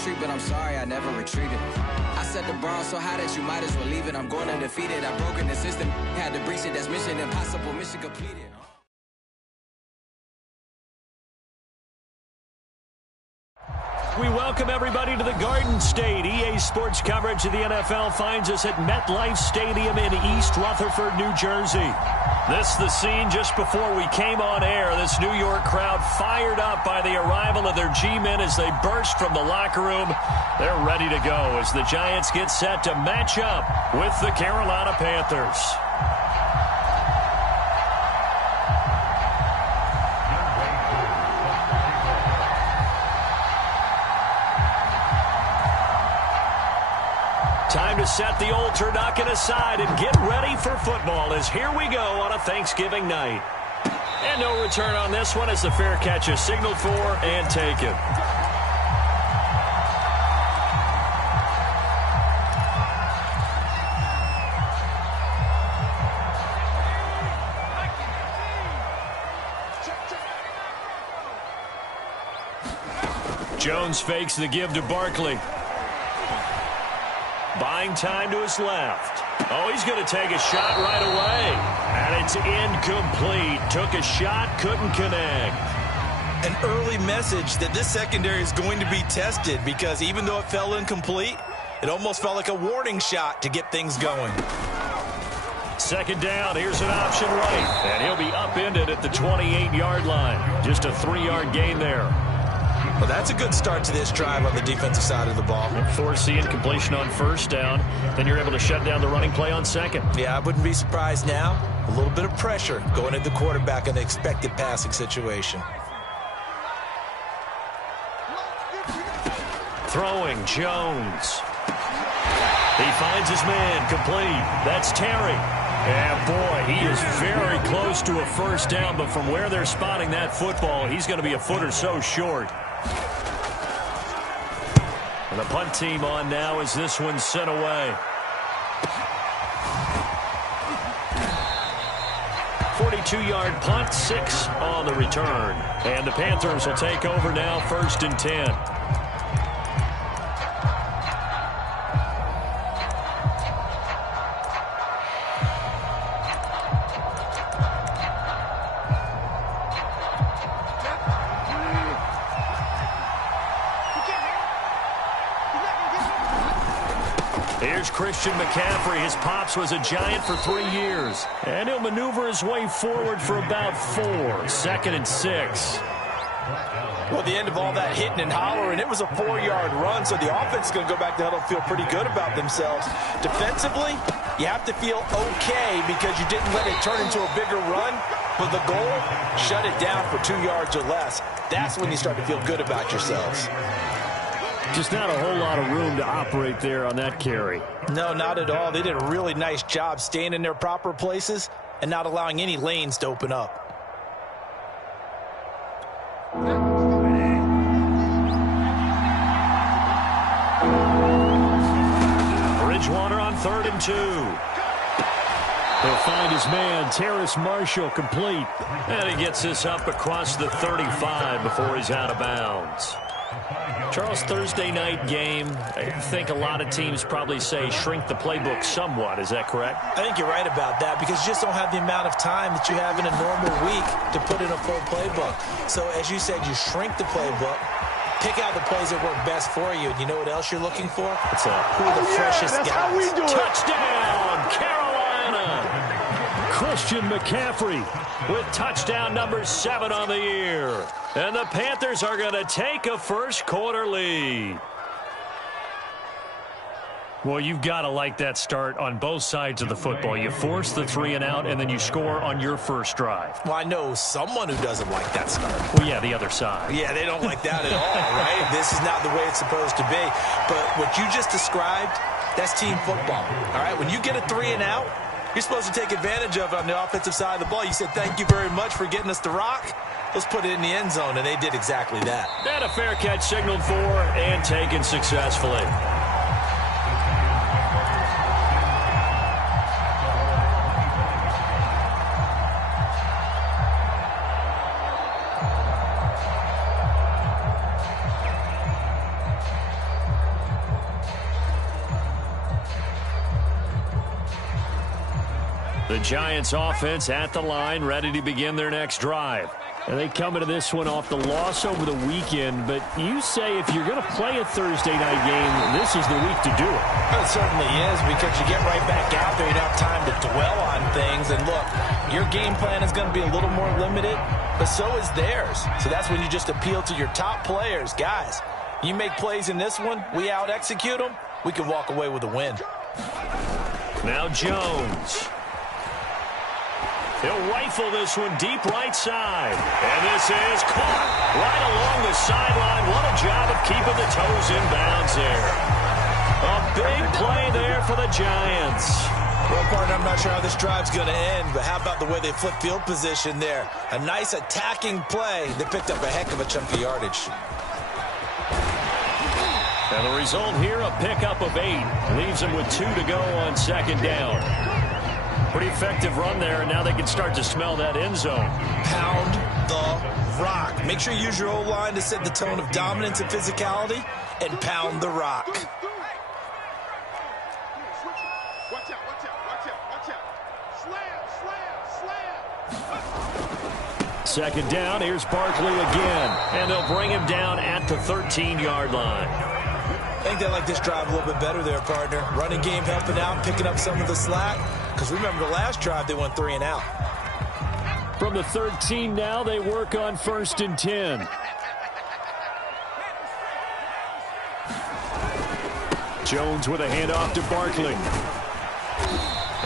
retreat, but I'm sorry I never retreated. I set the bar so high that you might as well leave it. I'm going undefeated. I've broken the system. Had to breach it. That's mission impossible. Mission completed. We welcome everybody to the Garden State. EA Sports coverage of the NFL finds us at MetLife Stadium in East Rutherford, New Jersey. This is the scene just before we came on air. This New York crowd fired up by the arrival of their G-men as they burst from the locker room. They're ready to go as the Giants get set to match up with the Carolina Panthers. Time to set the old turducken aside and get ready for football as here we go on a Thanksgiving night. And no return on this one as the fair catch is signaled for and taken. Jones fakes the give to Barkley. Buying time to his left. Oh, he's going to take a shot right away. And it's incomplete. Took a shot, couldn't connect. An early message that this secondary is going to be tested because even though it fell incomplete, it almost felt like a warning shot to get things going. Second down, here's an option right. And he'll be upended at the 28-yard line. Just a 3-yard gain there. Well, that's a good start to this drive on the defensive side of the ball. Forcing incompletion on first down. Then you're able to shut down the running play on second. Yeah, I wouldn't be surprised now. A little bit of pressure going at the quarterback in the expected passing situation. Throwing, Jones. He finds his man, complete. That's Terry. And boy, he is very close to a first down, but from where they're spotting that football, he's going to be a foot or so short. And the punt team on now as this one's sent away. 42-yard punt, 6 on the return. And the Panthers will take over now, 1st and 10. Here's Christian McCaffrey. His pops was a Giant for 3 years. And he'll maneuver his way forward for about 4. 2nd and 6. Well, the end of all that hitting and hollering, it was a 4-yard run, so the offense is going to go back to huddle and feel pretty good about themselves. Defensively, you have to feel okay because you didn't let it turn into a bigger run. But the goal, shut it down for 2 yards or less. That's when you start to feel good about yourselves. Just not a whole lot of room to operate there on that carry. No, not at all. They did a really nice job staying in their proper places and not allowing any lanes to open up. Bridgewater on 3rd and 2. He'll find his man, Terrace Marshall, complete. And he gets this up across the 35 before he's out of bounds. Charles, Thursday night game, I think a lot of teams probably say shrink the playbook somewhat. Is that correct? I think you're right about that because you just don't have the amount of time that you have in a normal week to put in a full playbook. So, as you said, you shrink the playbook, pick out the plays that work best for you. And you know what else you're looking for? What's that? Who are the freshest guys? Touchdown, Carolina! Christian McCaffrey with touchdown number 7 on the year. And the Panthers are going to take a first quarter lead. Well, you've got to like that start on both sides of the football. You force the 3 and out, and then you score on your first drive. Well, I know someone who doesn't like that start. Well, yeah, the other side. Yeah, they don't like that at all, right? This is not the way it's supposed to be. But what you just described, that's team football, all right? When you get a 3 and out, you're supposed to take advantage of it on the offensive side of the ball. You said, thank you very much for getting us the rock. Let's put it in the end zone, and they did exactly that. And a fair catch signaled for and taken successfully. The Giants offense at the line, ready to begin their next drive. And they come into this one off the loss over the weekend, but you say if you're going to play a Thursday night game, this is the week to do it. Well, it certainly is, because you get right back out there. You don't have time to dwell on things. And look, your game plan is going to be a little more limited, but so is theirs. So that's when you just appeal to your top players. Guys, you make plays in this one, we out-execute them, we can walk away with a win. Now Jones. He'll rifle this one deep right side. And this is caught right along the sideline. What a job of keeping the toes in bounds there. A big play there for the Giants. Well, partner, I'm not sure how this drive's going to end, but how about the way they flip field position there? A nice attacking play. They picked up a heck of a chunk of yardage. And the result here, a pickup of 8. Leaves them with 2 to go on second down. Pretty effective run there, and now they can start to smell that end zone. Pound the rock. Make sure you use your O-line to set the tone of dominance and physicality, and pound the rock. Watch out, watch out, watch out, watch out. Slam, slam, slam. Second down, here's Barkley again, and they'll bring him down at the 13-yard line. I think they like this drive a little bit better there, partner. Running game helping out, picking up some of the slack. Because remember, the last drive, they went 3 and out. From the 13 now, they work on 1st and 10. Jones with a handoff to Barkley.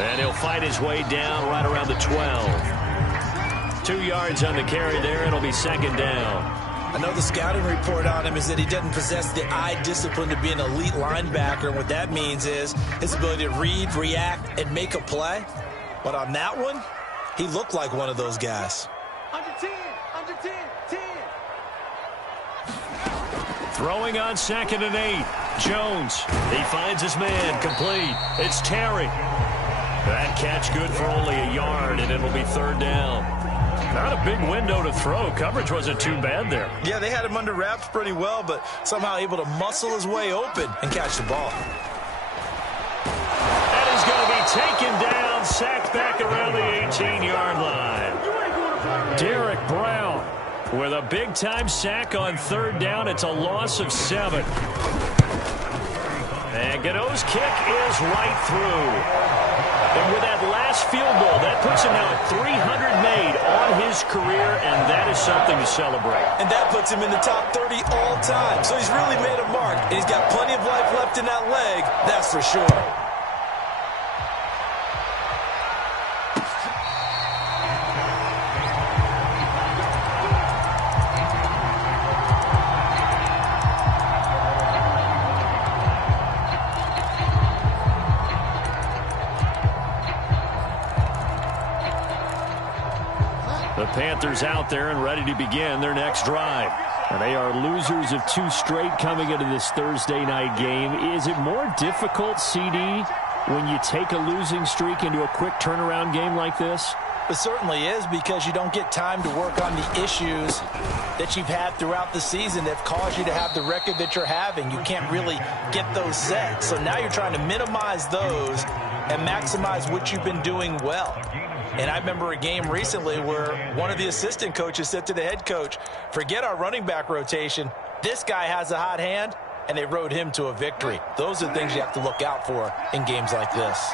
And he'll fight his way down right around the 12. 2 yards on the carry there. It'll be second down. I know the scouting report on him is that he doesn't possess the eye discipline to be an elite linebacker. And what that means is his ability to read, react, and make a play. But on that one, he looked like one of those guys. Under 10, under 10, 10. Throwing on 2nd and 8. Jones, he finds his man, complete. It's Terry. That catch good for only a yard, and it'll be 3rd down. Not a big window to throw. Coverage wasn't too bad there. Yeah, they had him under wraps pretty well, but somehow able to muscle his way open and catch the ball. And he's going to be taken down, sacked back around the 18-yard line. Derek Brown with a big-time sack on 3rd down. It's a loss of 7. And Gano's kick is right through. And with that last field goal, that puts him now at 300 made on his career, and that is something to celebrate. And that puts him in the top 30 all time. So he's really made a mark, and he's got plenty of life left in that leg, that's for sure. The Panthers out there and ready to begin their next drive. And they are losers of 2 straight coming into this Thursday night game. Is it more difficult, CD, when you take a losing streak into a quick turnaround game like this? It certainly is, because you don't get time to work on the issues that you've had throughout the season that caused you to have the record that you're having. You can't really get those set. So now you're trying to minimize those and maximize what you've been doing well. And I remember a game recently where one of the assistant coaches said to the head coach, forget our running back rotation. This guy has a hot hand, and they rode him to a victory. Those are the things you have to look out for in games like this.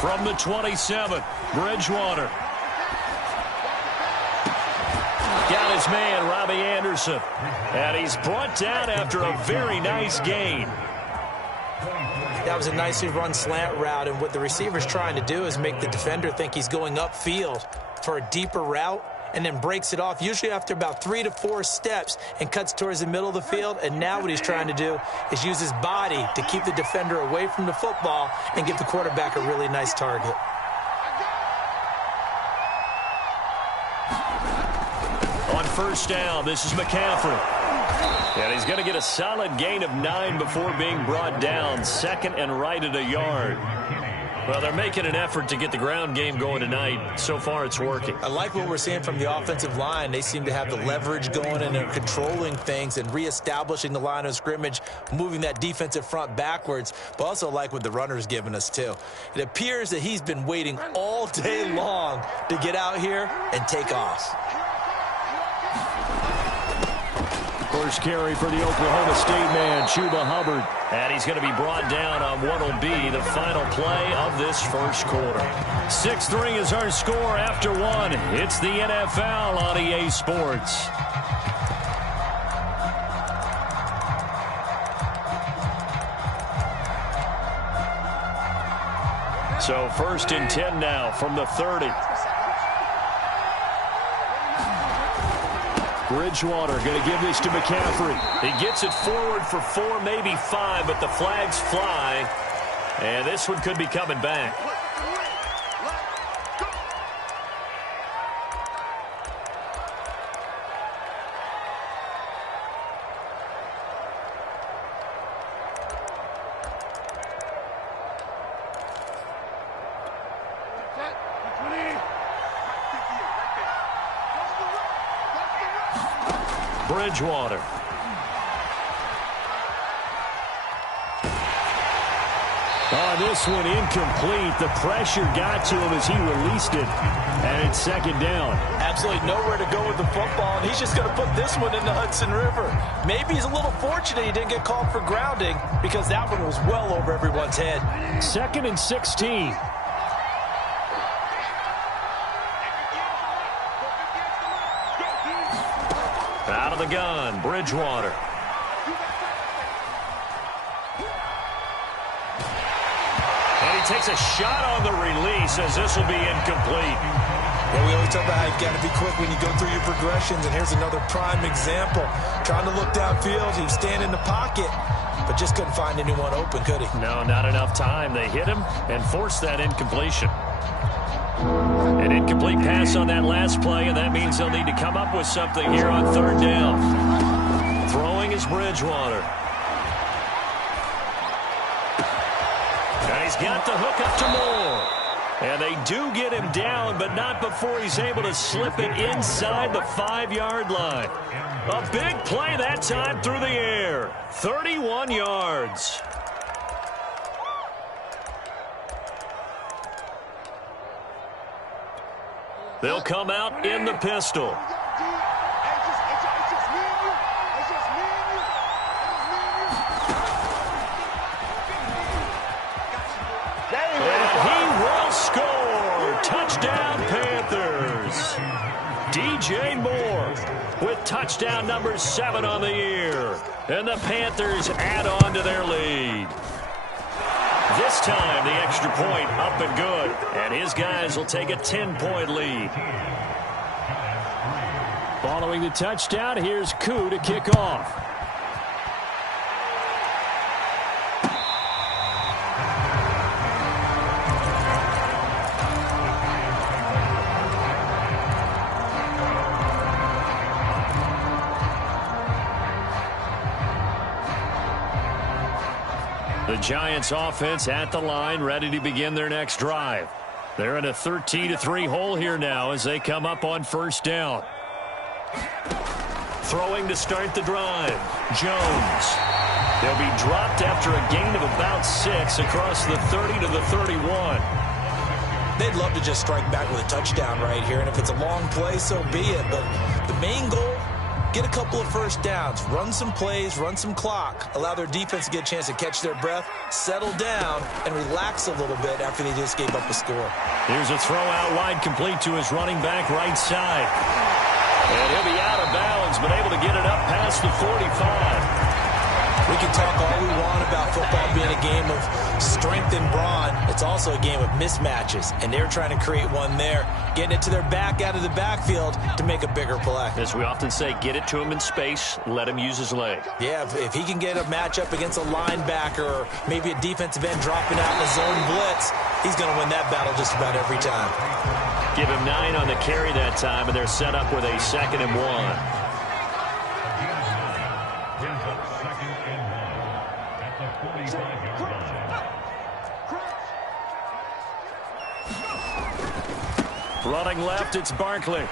From the 27, Bridgewater. Got his man, Robbie Anderson. And he's brought down after a very nice gain. That was a nicely run slant route, and what the receiver's trying to do is make the defender think he's going upfield for a deeper route, and then breaks it off, usually after about 3 to 4 steps, and cuts towards the middle of the field. And now what he's trying to do is use his body to keep the defender away from the football and give the quarterback a really nice target. On 1st down, this is McCaffrey. And he's going to get a solid gain of 9 before being brought down. 2nd and right at a yard. Well, they're making an effort to get the ground game going tonight. So far, it's working. I like what we're seeing from the offensive line. They seem to have the leverage going, and they're controlling things and reestablishing the line of scrimmage, moving that defensive front backwards, but also like what the runner's giving us, too. It appears that he's been waiting all day long to get out here and take off. First carry for the Oklahoma State man, Chuba Hubbard. And he's going to be brought down on what will be the final play of this first quarter. 6-3 is our score after one. It's the NFL on EA Sports. So first and 10 now from the 30. Bridgewater going to give this to McCaffrey. He gets it forward for 4, maybe 5, but the flags fly. And this one could be coming back. Bridgewater. On this one, incomplete. The pressure got to him as he released it. And it's second down. Absolutely nowhere to go with the football, and he's just going to put this one in the Hudson River. Maybe he's a little fortunate he didn't get called for grounding, because that one was well over everyone's head. 2nd and 16. Out of the gun, Bridgewater. And he takes a shot on the release as this will be incomplete. Well, we always talk about how you've got to be quick when you go through your progressions, and here's another prime example. Trying to look downfield, he was standing in the pocket, but just couldn't find anyone open, could he? No, not enough time. They hit him and forced that incompletion. An incomplete pass on that last play, and that means they'll need to come up with something here on 3rd down. Throwing is Bridgewater. And he's got the hook up to Moore. And they do get him down, but not before he's able to slip it inside the 5-yard line. A big play that time through the air. 31 yards. They'll come out in the pistol. And he will score. Touchdown, Panthers. DJ Moore with touchdown number 7 on the year. And the Panthers add on to their lead. This time, the extra point up and good. And his guys will take a 10-point lead. Following the touchdown, here's Koo to kick off. The Giants offense at the line, ready to begin their next drive. They're in a 13-3 hole here now as they come up on 1st down. Throwing to start the drive, Jones. They'll be dropped after a gain of about 6 across the 30 to the 31. They'd love to just strike back with a touchdown right here, and if it's a long play, so be it. But the main goal, get a couple of first downs, run some plays, run some clock, allow their defense to get a chance to catch their breath, settle down, and relax a little bit after they just gave up a score. Here's a throw out wide, complete to his running back right side. And he'll be out of bounds, but able to get it up past the 45. We can talk all we want about football being a game of strength and brawn. It's also a game of mismatches, and they're trying to create one there, getting it to their back out of the backfield to make a bigger play. As we often say, get it to him in space, let him use his leg. Yeah, if he can get a matchup against a linebacker or maybe a defensive end dropping out in a zone blitz, he's going to win that battle just about every time. Give him 9 on the carry that time, and they're set up with a 2nd and 1. Running left, it's Barkley. And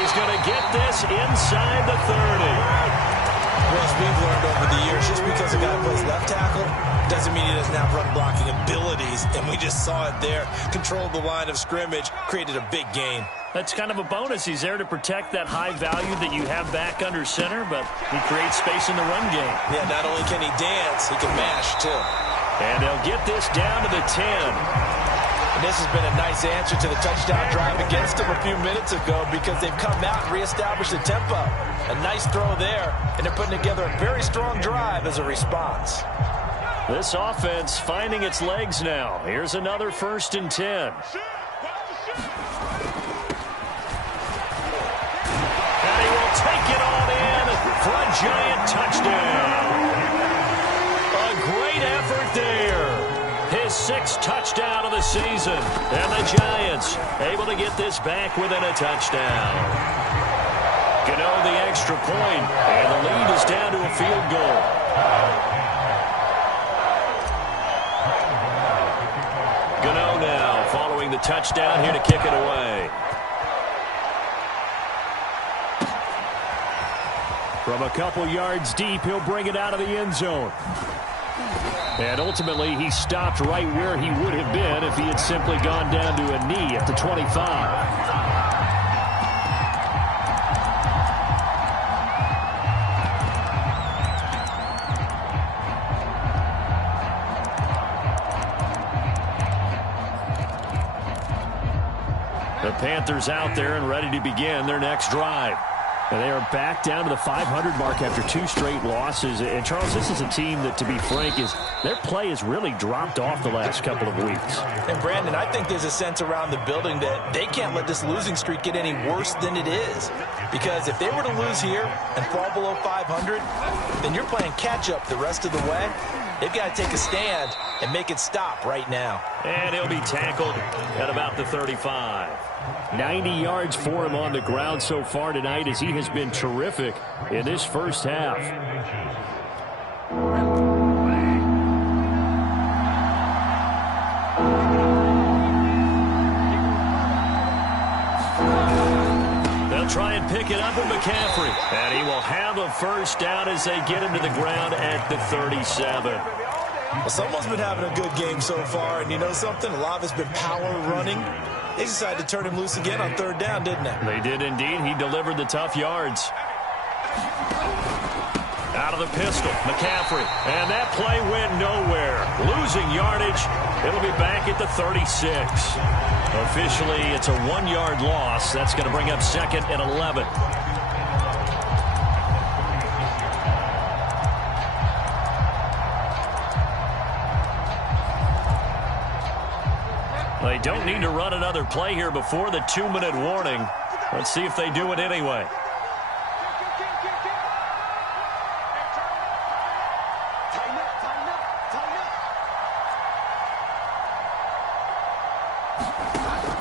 he's going to get this inside the 30. Well, as we've learned over the years, just because a guy plays left tackle doesn't mean he doesn't have run blocking abilities. And we just saw it there. Controlled the line of scrimmage, created a big gain. That's kind of a bonus. He's there to protect that high value that you have back under center, but he creates space in the run game. Yeah, not only can he dance, he can mash, too. And they'll get this down to the 10. And this has been a nice answer to the touchdown drive against them a few minutes ago because they've come out and reestablished the tempo. A nice throw there, and they're putting together a very strong drive as a response. This offense finding its legs now. Here's another 1st and 10. And he will take it on in for a Giant touchdown. A great effort there. His 6th touchdown of the season. And the Giants able to get this back within a touchdown. Gano the extra point, and the lead is down to a field goal. Gano now following the touchdown here to kick it away. From a couple yards deep, he'll bring it out of the end zone. And ultimately, he stopped right where he would have been if he had simply gone down to a knee at the 25. The Panthers out there and ready to begin their next drive. And they are back down to the 500 mark after 2 straight losses. And, Charles, this is a team that, to be frank, their play has really dropped off the last couple of weeks. And, Brandon, I think there's a sense around the building that they can't let this losing streak get any worse than it is. Because if they were to lose here and fall below 500, then you're playing catch-up the rest of the way. They've got to take a stand and make it stop right now. And he'll be tackled at about the 35. 90 yards for him on the ground so far tonight as he has been terrific in this first half. They'll try and pick it up with McCaffrey. And he will have a first down as they get him to the ground at the 37. Well, someone's been having a good game so far, and you know something? A lot of it's been power running. They decided to turn him loose again on 3rd down, didn't they? They did indeed. He delivered the tough yards. Out of the pistol, McCaffrey. And that play went nowhere. Losing yardage. It'll be back at the 36. Officially, it's a 1-yard loss. That's going to bring up 2nd and 11. They don't need to run another play here before the 2-minute warning. Let's see if they do it anyway.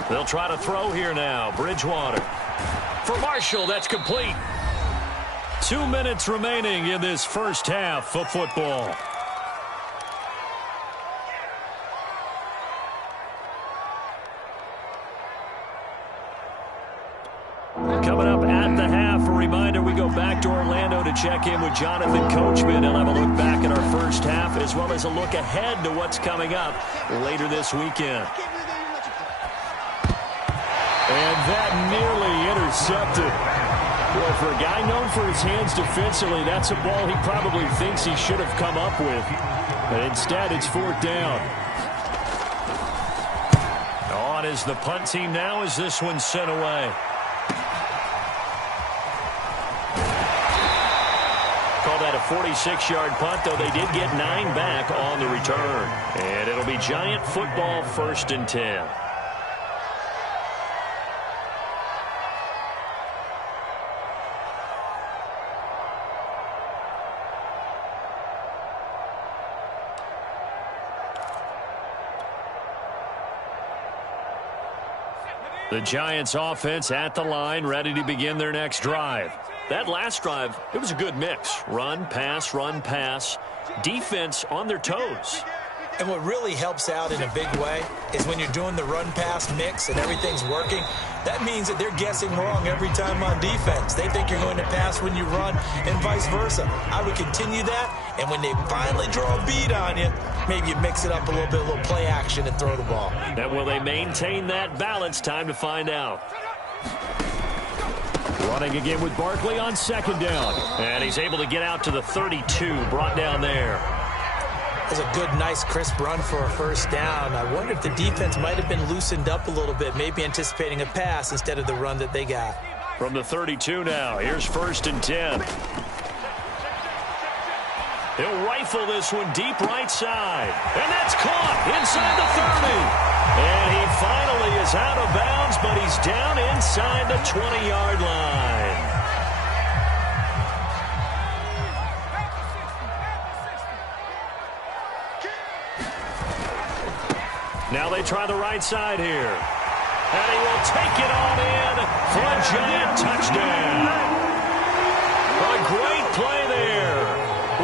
They'll try to throw here now. Bridgewater. For Marshall, that's complete. 2 minutes remaining in this first half of football. Coming up at the half, a reminder, we go back to Orlando to check in with Jonathan Coachman. He'll have a look back at our first half as well as a look ahead to what's coming up later this weekend. And that nearly intercepted. Well, for a guy known for his hands defensively, that's a ball he probably thinks he should have come up with. But instead, it's 4th down. On is the punt team now as this one's sent away. Call that a 46-yard punt, though they did get 9 back on the return. And it'll be Giant football 1st and 10. The Giants offense at the line, ready to begin their next drive. That last drive, it was a good mix. Run, pass, defense on their toes. And what really helps out in a big way is when you're doing the run-pass mix and everything's working, that means that they're guessing wrong every time on defense. They think you're going to pass when you run and vice versa. I would continue that, and when they finally draw a bead on you, maybe you mix it up a little bit, a little play action and throw the ball. And will they maintain that balance? Time to find out. Running again with Barkley on second down. And he's able to get out to the 32, brought down there. That's a good, nice, crisp run for a first down. I wonder if the defense might have been loosened up a little bit, maybe anticipating a pass instead of the run that they got. From the 32 now, here's 1st and 10. He'll rifle this one deep right side. And that's caught inside the 30. And he finally is out of bounds, but he's down inside the 20-yard line. Now they try the right side here. And he will take it on in for a Giant touchdown. A great play there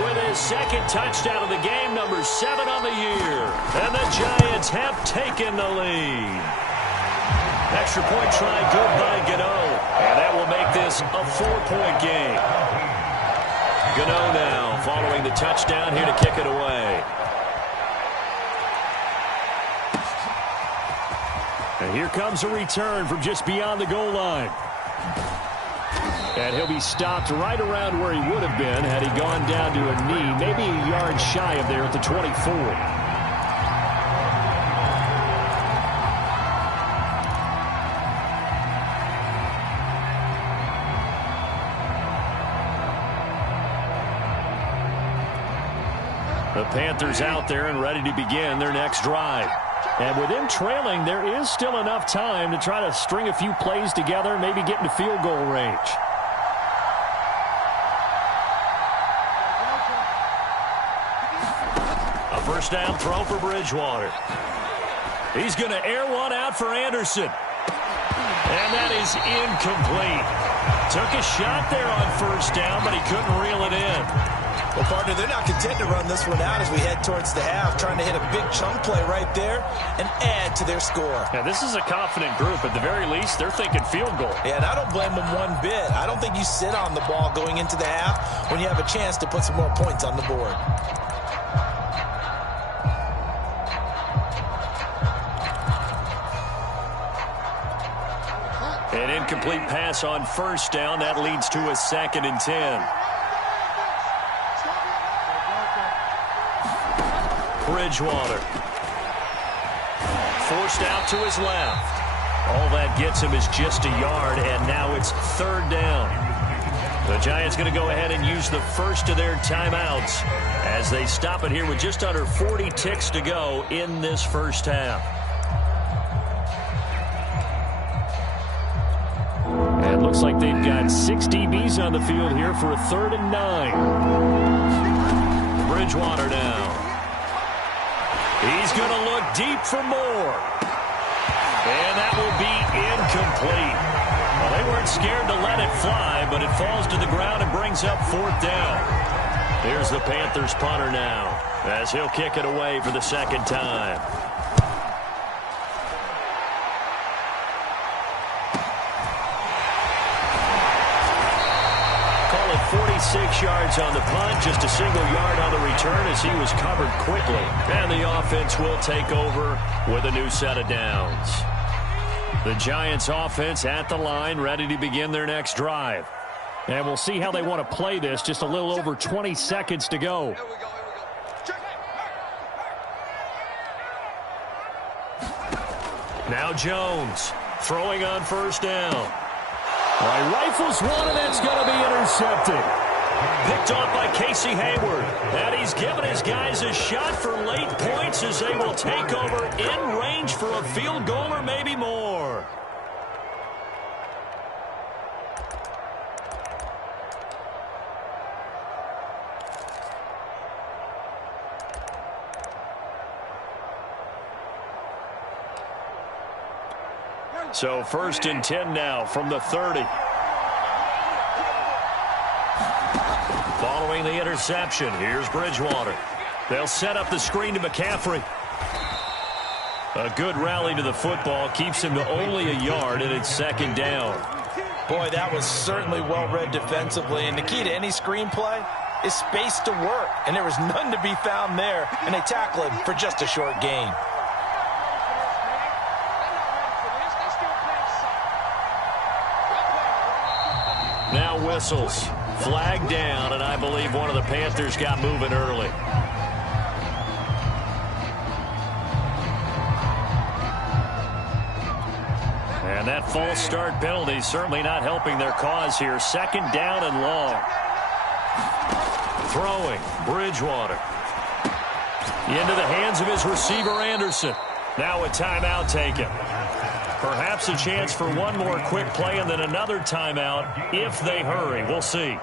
with his second touchdown of the game, number 7 on the year. And the Giants have taken the lead. Extra point try good by Gano. And that will make this a 4-point game. Gano now following the touchdown here to kick it away. And here comes a return from just beyond the goal line. And he'll be stopped right around where he would have been had he gone down to a knee, maybe a yard shy of there at the 24. The Panthers out there and ready to begin their next drive. And with them trailing, there is still enough time to try to string a few plays together, maybe get into field goal range. A first down throw for Bridgewater. He's going to air one out for Anderson. And that is incomplete. Took a shot there on first down, but he couldn't reel it in. Well, partner, they're not content to run this one out as we head towards the half, trying to hit a big chunk play right there and add to their score. Yeah, this is a confident group. At the very least, they're thinking field goal. Yeah, and I don't blame them one bit. I don't think you sit on the ball going into the half when you have a chance to put some more points on the board. An incomplete pass on first down. That leads to a 2nd and 10. Bridgewater. Forced out to his left. All that gets him is just a yard, and now it's 3rd down. The Giants going to go ahead and use the first of their timeouts as they stop it here with just under 40 ticks to go in this first half. And it looks like they've got 6 DBs on the field here for a 3rd and 9. Bridgewater now. He's going to look deep for more. And that will be incomplete. Well, they weren't scared to let it fly, but it falls to the ground and brings up 4th down. Here's the Panthers punter now as he'll kick it away for the 2nd time. Call it 46 yards on the punt, just a single yard on the return as he was covered quickly. And the offense will take over with a new set of downs. The Giants offense at the line, ready to begin their next drive. And we'll see how they want to play this. Just a little over 20 seconds to go. Now Jones throwing on first down. Rifles one, and that's going to be intercepted. Picked off by Casey Hayward. And he's given his guys a shot for late points as they will take over in range for a field goal or maybe more. So 1st and 10 now from the 30. Following the interception, here's Bridgewater. They'll set up the screen to McCaffrey. A good rally to the football keeps him to only a yard, and it's second down. Boy, that was certainly well-read defensively, and the key to any screenplay is space to work, and there was none to be found there, and they tackle him for just a short gain. Now whistles. Flag down, and I believe one of the Panthers got moving early. And that false start penalty certainly not helping their cause here. Second down and long. Throwing, Bridgewater. Into the hands of his receiver, Anderson. Now a timeout taken. Perhaps a chance for one more quick play and then another timeout if they hurry. We'll see.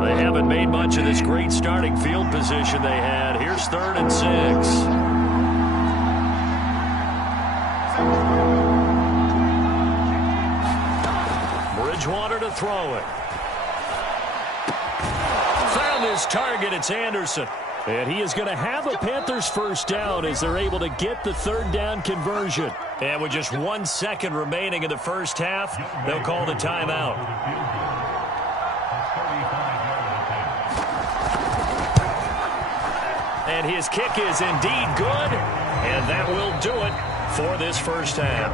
They haven't made much of this great starting field position they had. Here's 3rd and 6. Bridgewater to throw it. Found his target. It's Anderson. And he is going to have a Panthers first down as they're able to get the 3rd down conversion. And with just 1 second remaining in the first half, they'll call the timeout. And his kick is indeed good. And that will do it for this first half.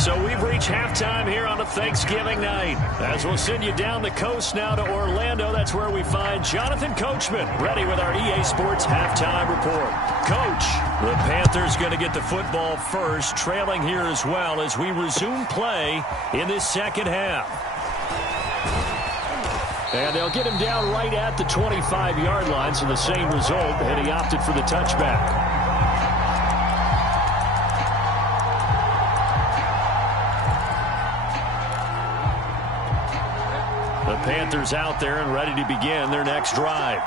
So we've reached halftime here on a Thanksgiving night. As we'll send you down the coast now to Orlando, that's where we find Jonathan Coachman ready with our EA Sports halftime report. Coach, the Panthers going to get the football first, trailing here as well as we resume play in this second half. And they'll get him down right at the 25-yard line, so the same result, and he opted for the touchback. The Panthers out there and ready to begin their next drive.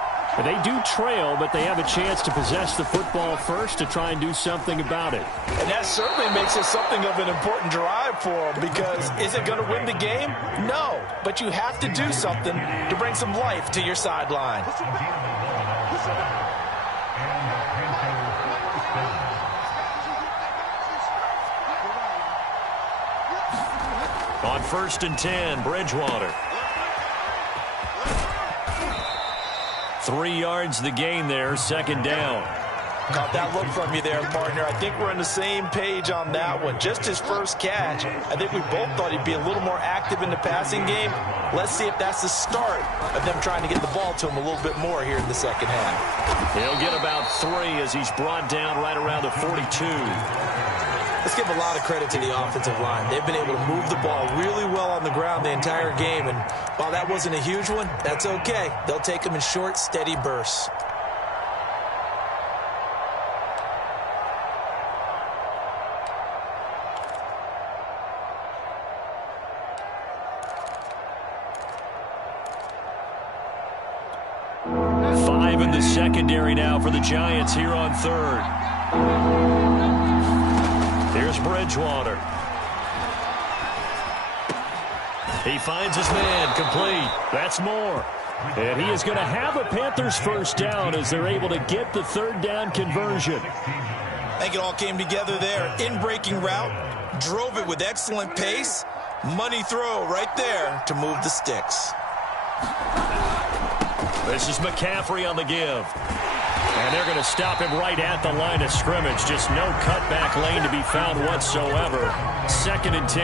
They do trail, but they have a chance to possess the football first to try and do something about it. And that certainly makes it something of an important drive for them, because is it going to win the game? No, but you have to do something to bring some life to your sideline. On 1st and 10, Bridgewater. 3 yards the gain there, second down. Caught that look from you there, partner. I think we're on the same page on that one. Just his first catch. I think we both thought he'd be a little more active in the passing game. Let's see if that's the start of them trying to get the ball to him a little bit more here in the second half. He'll get about 3 as he's brought down right around the 42. Let's give a lot of credit to the offensive line. They've been able to move the ball really well on the ground the entire game. And while that wasn't a huge one, that's okay. They'll take them in short, steady bursts. Five in the secondary now for the Giants here on 3rd. Here's Bridgewater. He finds his man, complete. That's more. And he is going to have a Panthers first down as they're able to get the 3rd down conversion. I think it all came together there. In-breaking route, drove it with excellent pace. Money throw right there to move the sticks. This is McCaffrey on the give. And they're going to stop him right at the line of scrimmage. Just no cutback lane to be found whatsoever. 2nd and 10.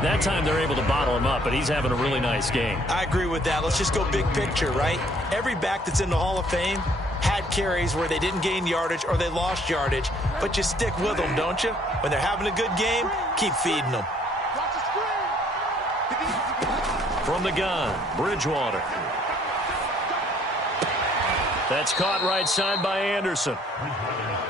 That time they're able to bottle him up, but he's having a really nice game. I agree with that. Let's just go big picture, right? Every back that's in the Hall of Fame had carries where they didn't gain yardage or they lost yardage, but you stick with them, don't you? When they're having a good game, keep feeding them. From the gun, Bridgewater. That's caught right side by Anderson.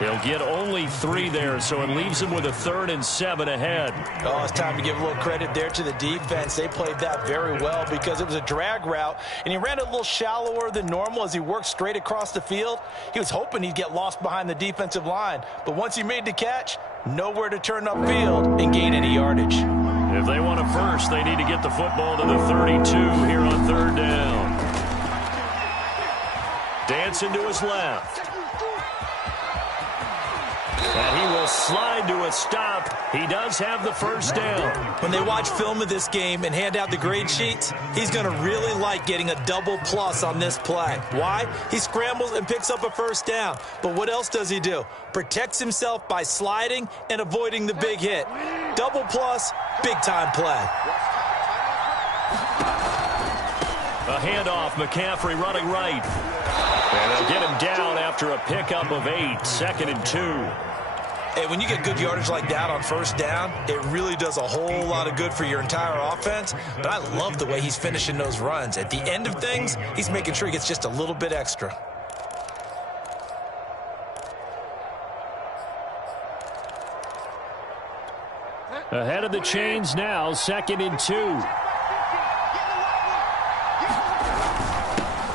He'll get only 3 there, so it leaves him with a 3rd and 7 ahead. Oh, it's time to give a little credit there to the defense. They played that very well because it was a drag route, and he ran it a little shallower than normal as he worked straight across the field. He was hoping he'd get lost behind the defensive line, but once he made the catch, nowhere to turn upfield and gain any yardage. If they want a first, they need to get the football to the 32 here on third down. Dancing to his left. And he will slide to a stop. He does have the first down. When they watch film of this game and hand out the grade sheets, he's going to really like getting a double plus on this play. Why? He scrambles and picks up a first down. But what else does he do? Protects himself by sliding and avoiding the big hit. Double plus, big-time play. A handoff, McCaffrey running right. And they'll get him down after a pickup of 8, 2nd and 2. Hey, when you get good yardage like that on first down, it really does a whole lot of good for your entire offense. But I love the way he's finishing those runs. At the end of things, he's making sure he gets just a little bit extra. Ahead of the chains now, 2nd and 2.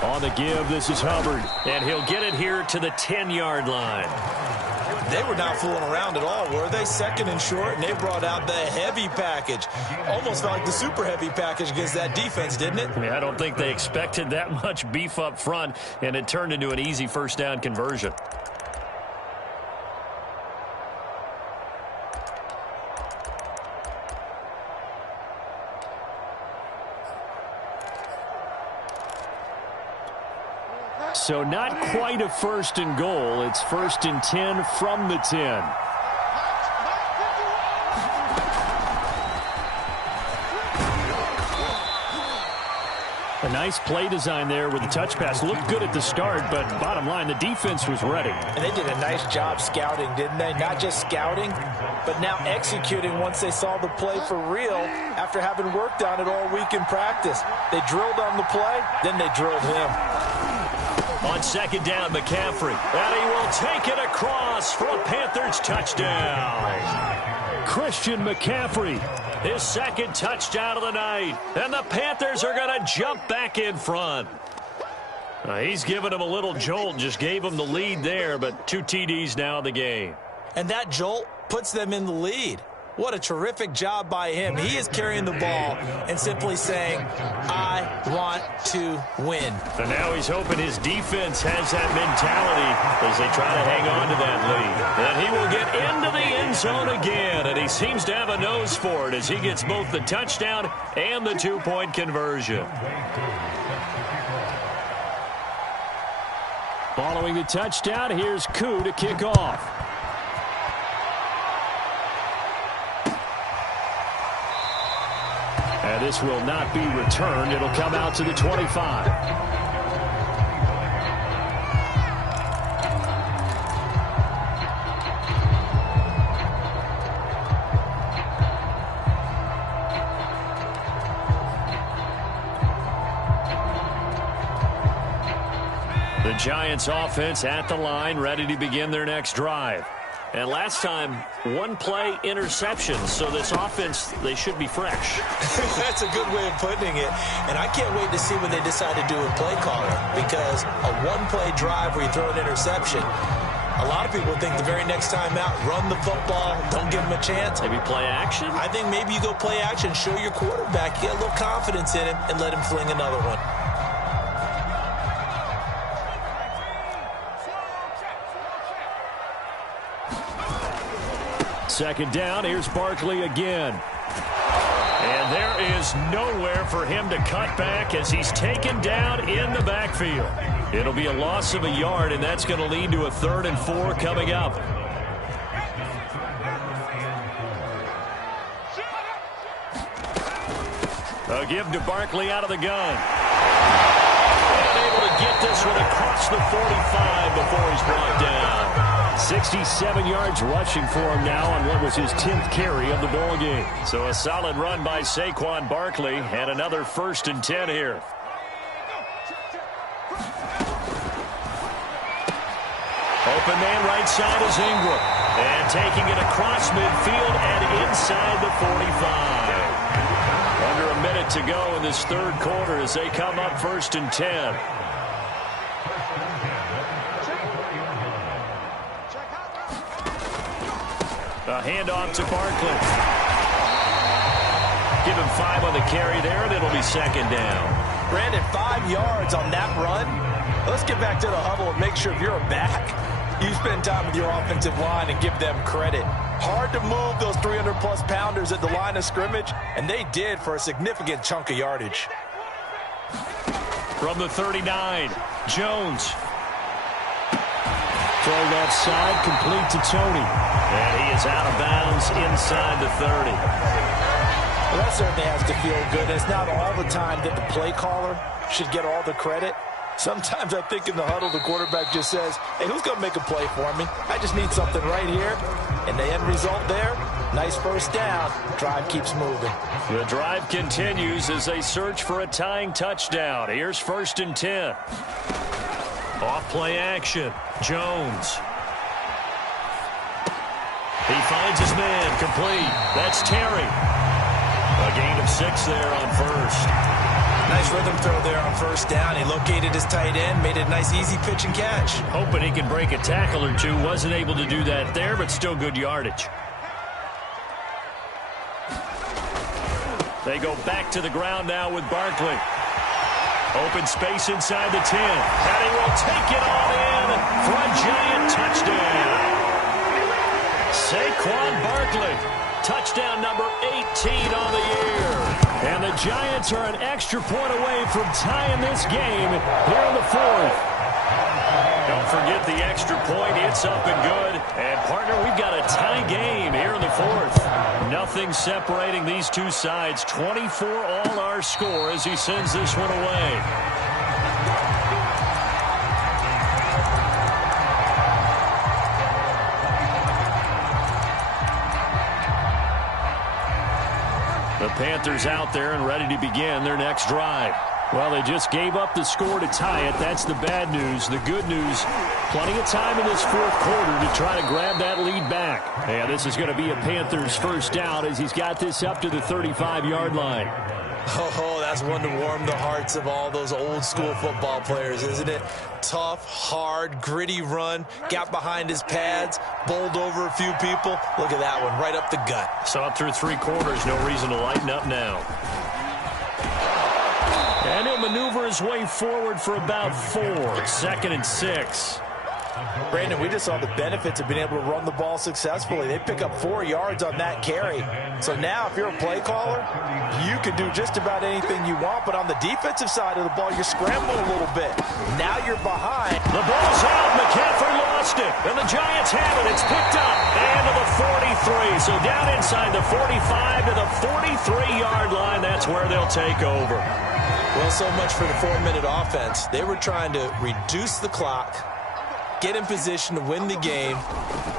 On the give, this is Hubbard. And he'll get it here to the 10-yard line. They were not fooling around at all, were they? 2nd and short, and they brought out the heavy package. Almost felt like the super heavy package against that defense, didn't it? Yeah, I don't think they expected that much beef up front, and it turned into an easy first down conversion. So not quite a 1st and goal. It's 1st and 10 from the 10. A nice play design there with the touch pass. Looked good at the start, but bottom line, the defense was ready. And they did a nice job scouting, didn't they? Not just scouting, but now executing once they saw the play for real after having worked on it all week in practice. They drilled on the play, then they drilled him. On 2nd down, McCaffrey. And he will take it across for a Panthers touchdown. Christian McCaffrey, his 2nd touchdown of the night. And the Panthers are going to jump back in front. He's given him a little jolt, just gave him the lead there, but 2 TDs now in the game. And that jolt puts them in the lead. What a terrific job by him. He is carrying the ball and simply saying, I want to win. And now he's hoping his defense has that mentality as they try to hang on to that lead. And he will get into the end zone again, and he seems to have a nose for it as he gets both the touchdown and the 2-point conversion. Following the touchdown, here's Koo to kick off. And this will not be returned. It'll come out to the 25. The Giants offense at the line, ready to begin their next drive. And last time, 1-play interception. So this offense, they should be fresh. That's a good way of putting it. And I can't wait to see what they decide to do with play calling. Because a 1-play drive where you throw an interception, a lot of people think the very next time out, run the football, don't give him a chance. Maybe play action? I think maybe you go play action, show your quarterback, get a little confidence in him, and let him fling another one. Second down, here's Barkley again. And there is nowhere for him to cut back as he's taken down in the backfield. It'll be a loss of a yard, and that's going to lead to a 3rd and 4 coming up. A give to Barkley out of the gun. And able to get this one across the 45 before he's brought down. 67 yards rushing for him now on what was his 10th carry of the ball game. So a solid run by Saquon Barkley and another 1st and 10 here. Open man right side is Ingram. And taking it across midfield and inside the 45. Under a minute to go in this 3rd quarter as they come up 1st and 10. A handoff to Barkley. Give him 5 on the carry there, and it'll be second down. Brandon, 5 yards on that run. Let's get back to the huddle and make sure if you're a back, you spend time with your offensive line and give them credit. Hard to move those 300-plus pounders at the line of scrimmage, and they did for a significant chunk of yardage. From the 39, Jones. Throw left side, complete to Tony. And he is out of bounds inside the 30. Well, that certainly has to feel good. It's not all the time that the play caller should get all the credit. Sometimes I think in the huddle, the quarterback just says, hey, who's going to make a play for me? I just need something right here. And the end result there, nice first down. Drive keeps moving. The drive continues as they search for a tying touchdown. Here's 1st and 10. Off play action. Jones. He finds his man. Complete. That's Terry. A gain of 6 there on first. Nice rhythm throw there on first down. He located his tight end, made it a nice easy pitch and catch. Hoping he can break a tackle or two. Wasn't able to do that there, but still good yardage. They go back to the ground now with Barkley. Open space inside the 10. And he will take it all in for a giant touchdown. Saquon Barkley. Touchdown number 18 on the year. And the Giants are an extra point away from tying this game here in the 4th. Don't forget the extra point. It's up and good. And, partner, we've got a tie game here in the 4th. Nothing separating these two sides. 24 all our score as he sends this one away. The Panthers out there and ready to begin their next drive. Well, they just gave up the score to tie it. That's the bad news. The good news, plenty of time in this 4th quarter to try to grab that lead back. And this is going to be a Panthers first down as he's got this up to the 35-yard line. Oh, that's one to warm the hearts of all those old school football players, isn't it? Tough, hard, gritty run, got behind his pads, bowled over a few people. Look at that one, right up the gut. Saw it through 3 quarters, no reason to lighten up now. And he'll maneuver his way forward for about 4. 2nd and 6. Brandon, we just saw the benefits of being able to run the ball successfully. They pick up 4 yards on that carry. So now if you're a play caller, you can do just about anything you want. But on the defensive side of the ball, you're scrambling a little bit. Now you're behind. The ball's out. McCaffrey lost it. And the Giants have it. It's picked up. And to the 43. So down inside the 45 to the 43-yard line. That's where they'll take over. Well, so much for the 4-minute offense. They were trying to reduce the clock, get in position to win the game,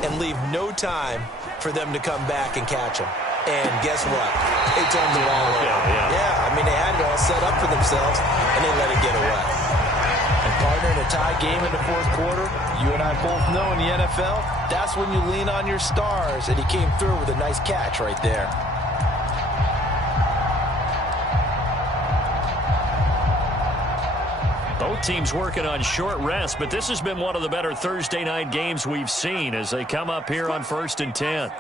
and leave no time for them to come back and catch them. And guess what? They turned the ball over. Yeah, I mean, they had it all set up for themselves, and they let it get away. And partner, in a tie game in the 4th quarter, you and I both know in the NFL, that's when you lean on your stars, and he came through with a nice catch right there. Both teams working on short rest, but this has been one of the better Thursday night games we've seen as they come up here on 1st and 10.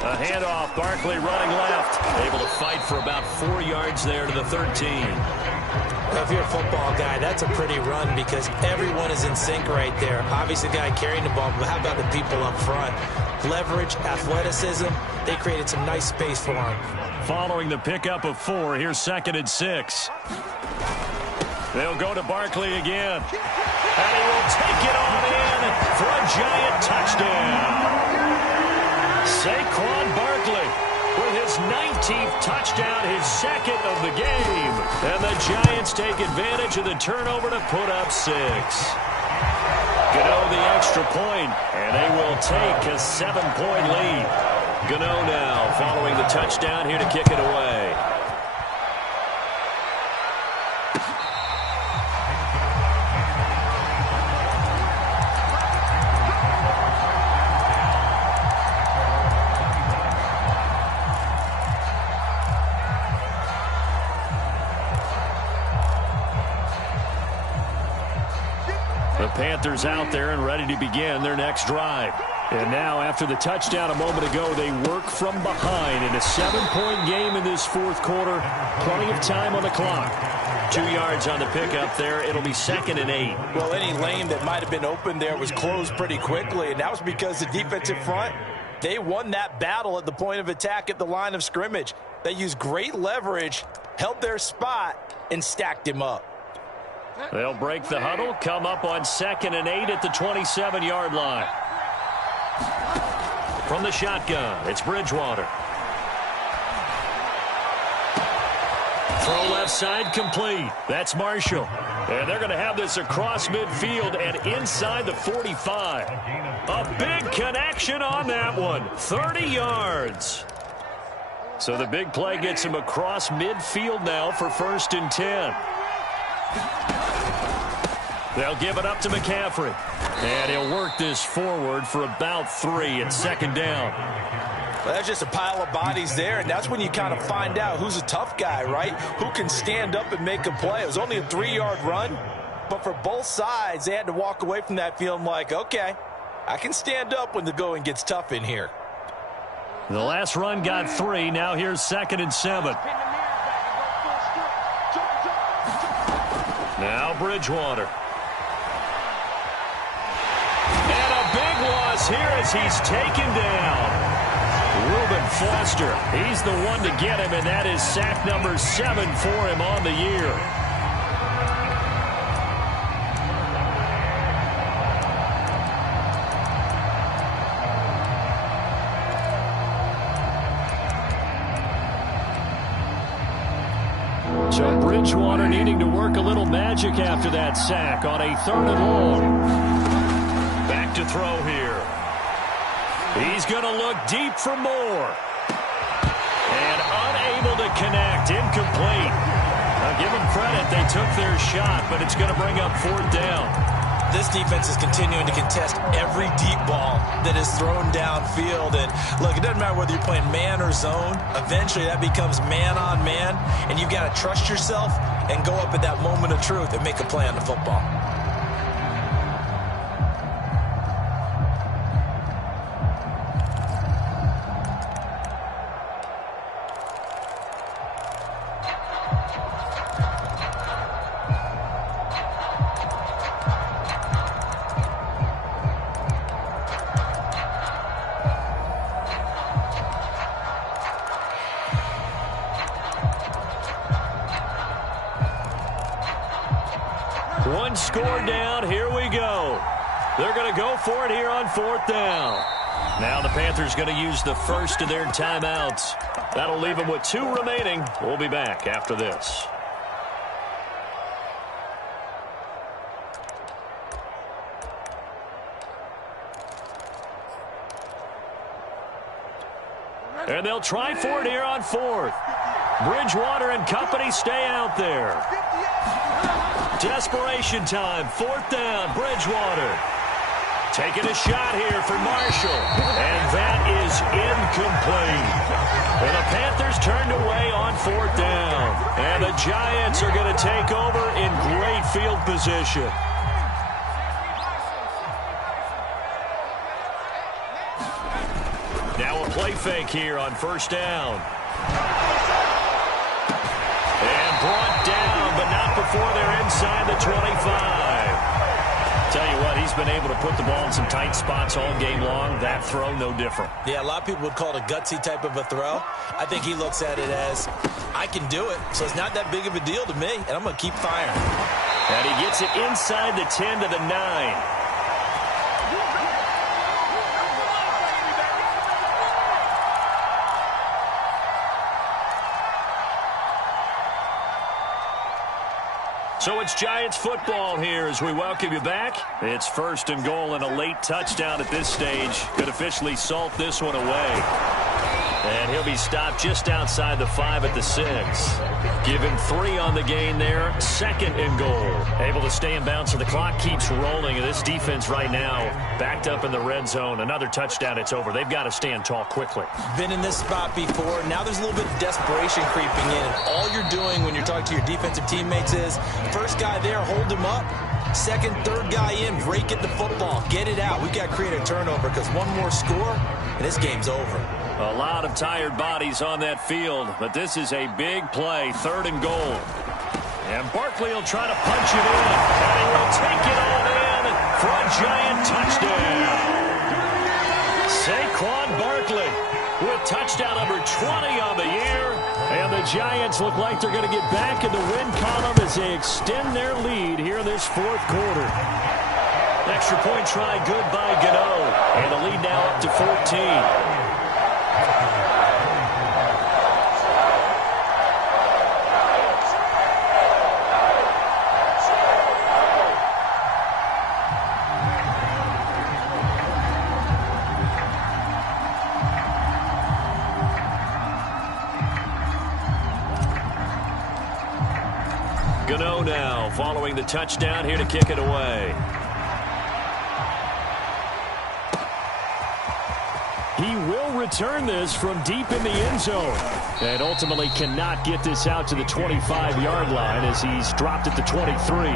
A handoff, Barkley running left. Able to fight for about 4 yards there to the 13. Now, if you're a football guy, that's a pretty run because everyone is in sync right there. Obviously, the guy carrying the ball, but how about the people up front? Leverage, athleticism, they created some nice space for him. Following the pickup of 4, here's 2nd and 6. They'll go to Barkley again. And he will take it on in for a giant touchdown. Saquon Barkley with his 19th touchdown, his 2nd of the game. And the Giants take advantage of the turnover to put up 6. Gano the extra point, and they will take a 7-point lead. Gano now following the touchdown here to kick it away. The Panthers out there and ready to begin their next drive. And now, after the touchdown a moment ago, they work from behind in a 7-point game in this fourth quarter. Plenty of time on the clock. 2 yards on the pickup there. It'll be 2nd and 8. Well, any lane that might have been open there was closed pretty quickly, and that was because the defensive front, they won that battle at the point of attack at the line of scrimmage. They used great leverage, held their spot, and stacked him up. They'll break the huddle, come up on 2nd and 8 at the 27-yard line. From the shotgun, it's Bridgewater. Throw left side complete. That's Marshall. And they're going to have this across midfield and inside the 45. A big connection on that one. 30 yards. So the big play gets him across midfield now for 1st and 10. They'll give it up to McCaffrey. And he'll work this forward for about 3 at 2nd down. Well, that's just a pile of bodies there, and that's when you kind of find out who's a tough guy, right? Who can stand up and make a play. It was only a 3-yard run, but for both sides, they had to walk away from that feeling like, okay, I can stand up when the going gets tough in here. The last run got 3. Now here's 2nd and 7. Now Bridgewater. And a big loss here as he's taken down. Reuben Foster, he's the one to get him, and that is sack number 7 for him on the year. So Bridgewater needing to work a little magic after that sack on a 3rd and long. Back to throw here. He's going to look deep for more. And unable to connect. Incomplete. Now give them credit. They took their shot, but it's going to bring up 4th down. This defense is continuing to contest every deep ball that is thrown downfield. And, look, it doesn't matter whether you're playing man or zone. Eventually that becomes man-on-man, and you've got to trust yourself and go up at that moment of truth and make a play on the football. One score down. Here we go. They're going to go for it here on 4th down. Now the Panthers going to use the first of their timeouts. That'll leave them with 2 remaining. We'll be back after this. And they'll try for it here on 4th. Bridgewater and company stay out there. Desperation time. 4th down. Bridgewater. Taking a shot here for Marshall. And that is incomplete. And the Panthers turned away on 4th down. And the Giants are going to take over in great field position. Now a play fake here on 1st down. And brought down, but not before they're inside the 25. Tell you what, he's been able to put the ball in some tight spots all game long. That throw, no different. Yeah, a lot of people would call it a gutsy type of a throw. I think he looks at it as, I can do it, so it's not that big of a deal to me, and I'm going to keep firing. And he gets it inside the 10 to the 9. So it's Giants football here as we welcome you back. It's 1st and goal and a late touchdown at this stage. Could officially salt this one away. And he'll be stopped just outside the 5 at the 6. Given 3 on the gain there. 2nd and goal. Able to stay in bounds, so the clock keeps rolling. And this defense right now backed up in the red zone. Another touchdown, it's over. They've got to stand tall quickly. Been in this spot before. Now there's a little bit of desperation creeping in. And all you're doing when you're talking to your defensive teammates is, first guy there, hold him up. Second, third guy in, rake at the football. Get it out. We've got to create a turnover because one more score, and this game's over. A lot of tired bodies on that field, but this is a big play, 3rd and goal. And Barkley will try to punch it in, and he will take it all in for a Giant touchdown. Saquon Barkley with touchdown number 20 on the year. And the Giants look like they're going to get back in the win column as they extend their lead here in this 4th quarter. Extra point try good by Gano. And the lead now up to 14. Gano now following the touchdown here to kick it away. He will return this from deep in the end zone and ultimately cannot get this out to the 25-yard line as he's dropped at the 23.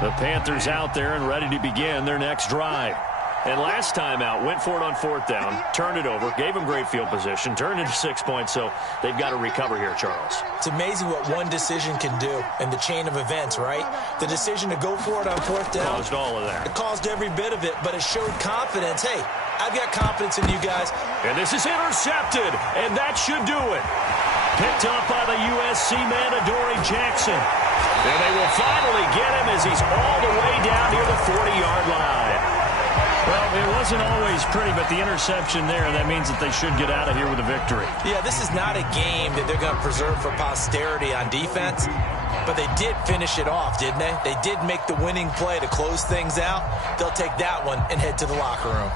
The Panthers out there and ready to begin their next drive. And last time out, went for it on 4th down, turned it over, gave them great field position, turned into 6 points, so they've got to recover here, Charles. It's amazing what one decision can do in the chain of events, right? The decision to go for it on 4th down. Caused all of that. It caused every bit of it, but it showed confidence. Hey, I've got confidence in you guys. And this is intercepted, and that should do it. Picked up by the USC man, Adoree Jackson. And they will finally get him as he's all the way down near the 40-yard line. Well, it wasn't always pretty, but the interception there, that means that they should get out of here with a victory. Yeah, this is not a game that they're going to preserve for posterity on defense, but they did finish it off, didn't they? They did make the winning play to close things out. They'll take that one and head to the locker room.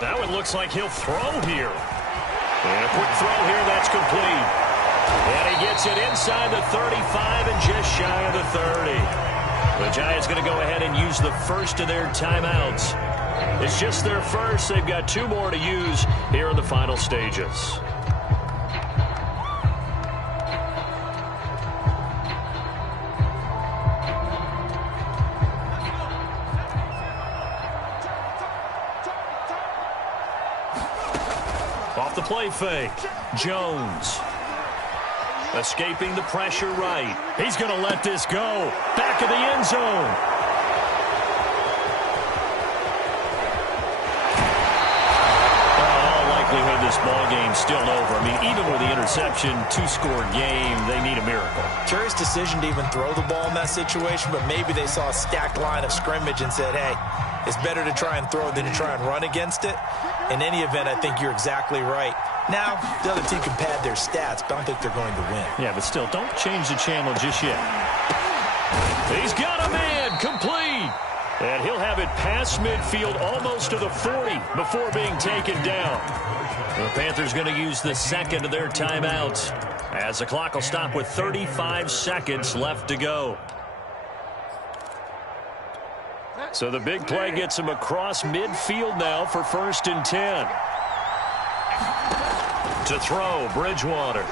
That one looks like he'll throw here. And a quick throw here, that's complete. And he gets it inside the 35 and just shy of the 30. The Giants going to go ahead and use the first of their timeouts. It's just their first. They've got 2 more to use here in the final stages. Off the play fake, Jones. Escaping the pressure right. He's going to let this go. Back of the end zone. All likelihood this ball game's still over. I mean, even with the interception, 2-score game, they need a miracle. Curious decision to even throw the ball in that situation, but maybe they saw a stacked line of scrimmage and said, hey, it's better to try and throw than to try and run against it. In any event, I think you're exactly right. Now, the other team can pad their stats, but I don't think they're going to win. Yeah, but still, don't change the channel just yet. He's got a man, complete. And he'll have it past midfield almost to the 40 before being taken down. The Panthers going to use the second of their timeouts as the clock will stop with 35 seconds left to go. So the big play gets him across midfield now for 1st and 10. To throw, Bridgewater.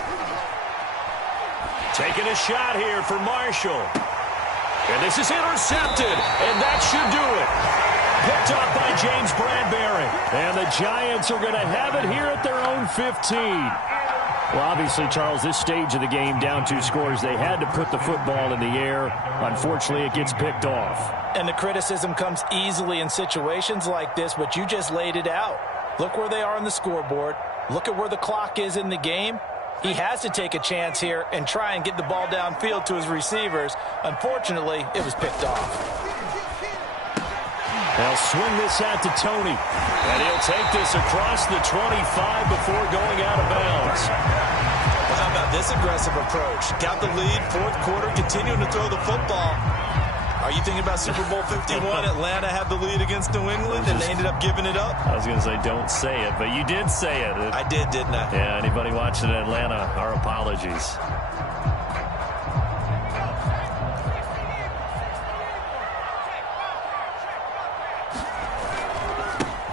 Taking a shot here for Marshall. And this is intercepted, and that should do it. Picked up by James Bradbury. And the Giants are going to have it here at their own 15. Well, obviously, Charles, this stage of the game, down 2 scores, they had to put the football in the air. Unfortunately, it gets picked off. And the criticism comes easily in situations like this, but you just laid it out. Look where they are on the scoreboard. Look at where the clock is in the game. He has to take a chance here and try and get the ball downfield to his receivers. Unfortunately, it was picked off. They'll swing this out to Tony. And he'll take this across the 25 before going out of bounds. Well, how about this aggressive approach? Got the lead, 4th quarter, continuing to throw the football. Are you thinking about Super Bowl 51? Atlanta had the lead against New England, and they ended up giving it up? I was going to say don't say it, but you did say it. I did, didn't I? Yeah, anybody watching in Atlanta, our apologies.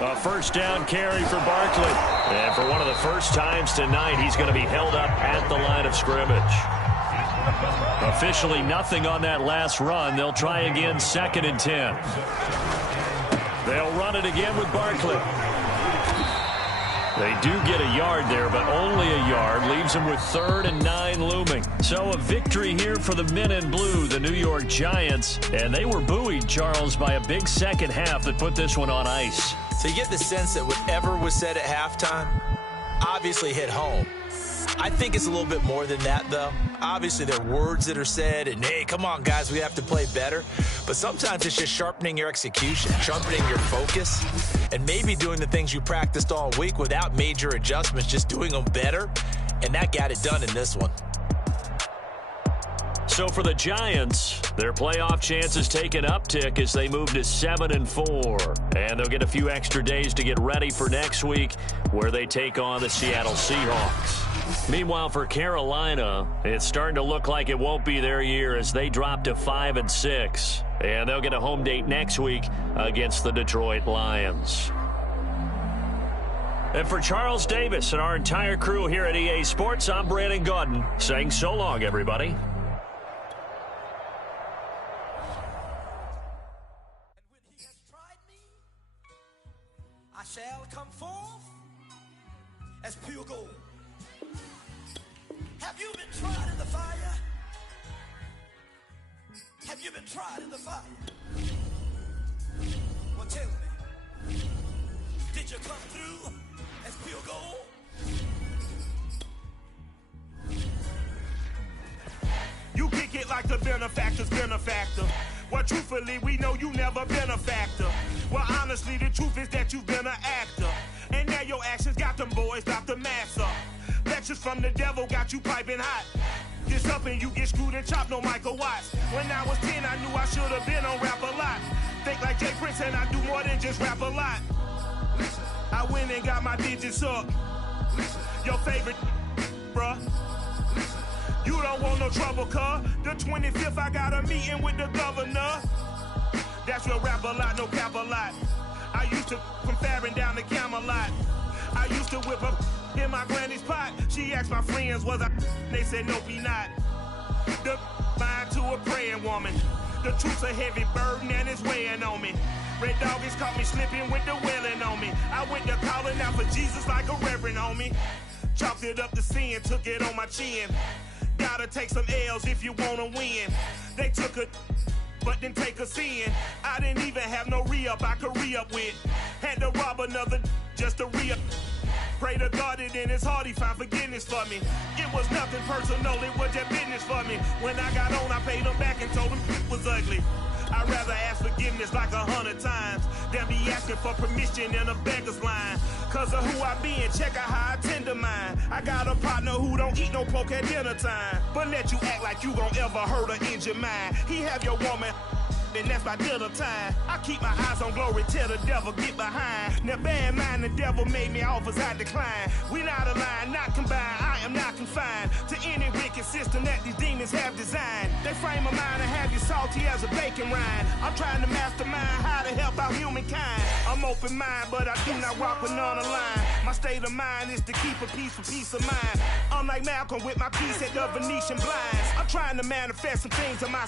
A first down carry for Barkley. And for one of the first times tonight, he's going to be held up at the line of scrimmage. Officially nothing on that last run. They'll try again 2nd and 10. They'll run it again with Barkley. They do get a yard there, but only a yard. Leaves them with 3rd and 9 looming. So a victory here for the men in blue, the New York Giants. And they were buoyed, Charles, by a big second half that put this one on ice. So you get the sense that whatever was said at halftime obviously hit home. I think it's a little bit more than that, though. Obviously, there are words that are said, and, hey, come on, guys, we have to play better. But sometimes it's just sharpening your execution, sharpening your focus, and maybe doing the things you practiced all week without major adjustments, just doing them better, and that got it done in this one. So for the Giants, their playoff chances take an uptick as they move to 7-4. And they'll get a few extra days to get ready for next week where they take on the Seattle Seahawks. Meanwhile, for Carolina, it's starting to look like it won't be their year as they drop to 5-6. And they'll get a home date next week against the Detroit Lions. And for Charles Davis and our entire crew here at EA Sports, I'm Brandon Gaudin saying so long, everybody. I shall come forth as pure gold. Have you been tried in the fire? Have you been tried in the fire? Well, tell me, did you come through as pure gold? You kick it like the benefactor's benefactor. Well, truthfully, we know you never been a factor. Well, honestly, the truth is that you've been an actor. And now your actions got them boys about to mass up. Lectures from the devil got you piping hot. This up and you get screwed and chopped, no Michael Watts. When I was 10, I knew I should have been on rap a lot. Think like Jay Prince and I do more than just rap a lot. I went and got my digits up. Your favorite, bruh. You don't want no trouble, cuz. The 25th, I got a meeting with the governor. That's real rap a lot, no cap a lot. I used to from Farron down to Camelot. I used to whip up in my granny's pot. She asked my friends, was I? They said, nope, he not. The line to a praying woman. The truth's a heavy burden and it's weighing on me. Red Doggies caught me slipping with the wailing on me. I went to calling out for Jesus like a reverend on me. Chalked it up to sin, took it on my chin. Gotta take some L's if you wanna win. They took a but didn't take a sin. I didn't even have no re-up I could re-up with. Had to rob another just to re-up. Pray to God that in his heart he found forgiveness for me. It was nothing personal, it was just business for me. When I got on, I paid him back and told him it was ugly. I'd rather ask forgiveness like 100 times than be asking for permission in a beggar's line. Cause of who I be and check out how I tend to mine. I got a partner who don't eat no pork at dinner time, but let you act like you gon' ever hurt or injure mine. He have your woman, and that's by dinner time. I keep my eyes on glory till the devil get behind. Now bad mind, the devil made me offers I decline. We not aligned, not combined, I am not confined to any wicked system that these demons have designed. They frame a mind and have you salty as a bacon rind. I'm trying to mastermind how to help out humankind. I'm open mind, but I do not walk with none line. My state of mind is to keep a peace of mind. I'm like Malcolm with my piece at the Venetian blinds. I'm trying to manifest some things in my